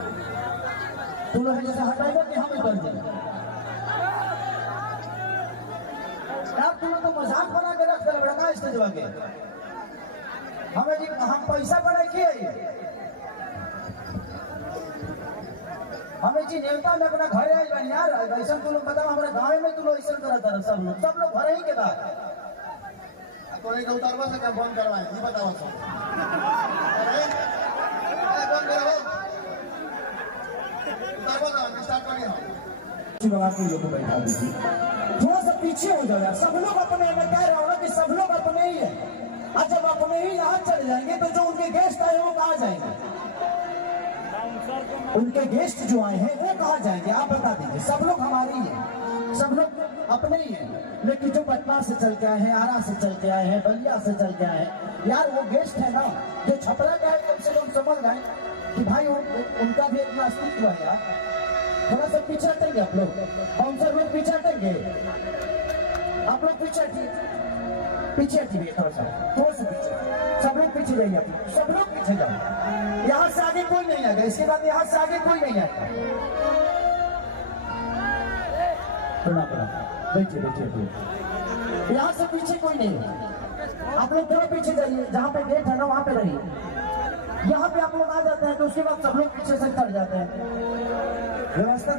तू लोग जैसे हटाएगा कि हम उतर जाए। यार तू लोग तो मजाक बना के रख दे बड़ा स्टेज वाके। हमें जी हम पैसा बना के हमें जी नेता में अपना घर आई बन यार ऐसा तू लोग बताओ हमारे गाँव में तू लोग ऐसा करता सब लोग घर ही के बाद तो एक उतारवा से क्या बंद करवाए ये बताओ सब बंद करो उतारवा ना स्टार्ट करिए हम बाबा के लोग को बैठा दीजिए थोड़ा सा पीछे हो जाओ यार सब लोग अपने मैं कह रहा हूँ ना कि सब लोग अपने ही है और जब अपने ही यहाँ चले जाएंगे तो जो उनके गेस्ट आए वो कहाँ जाएंगे उनके गेस्ट जो आए हैं वो कहाँ जाएंगे आप बता दीजिए। सब लोग हमारे ही हैं सब लोग अपने ही हैं लेकिन जो पटना से चल के आए हैं आरा से चल के आए हैं बलिया से चल के आए हैं यार वो गेस्ट है ना जो छपरा का है कम से कम समझ गए कि भाई उनका भी एक अस्तित्व है यार। थोड़ा सा पीछे हटेंगे आप लोग बाउंसर लोग पीछे हटेंगे आप लोग पीछे हटिए थोड़ा सा पीछे सब लोग पीछे जाइए सब लोग पीछे जाओ यहाँ से आगे कोई नहीं आएगा इसके बाद यहाँ से आगे कोई नहीं आएगा। बैठिए यहाँ से पीछे कोई नहीं है आप लोग थोड़ा पीछे जाइए जहाँ पे गेट है ना वहाँ पे रहिए। यहाँ पे आप लोग आ जाते हैं तो उसके बाद सब लोग पीछे से चढ़ जाते हैं व्यवस्था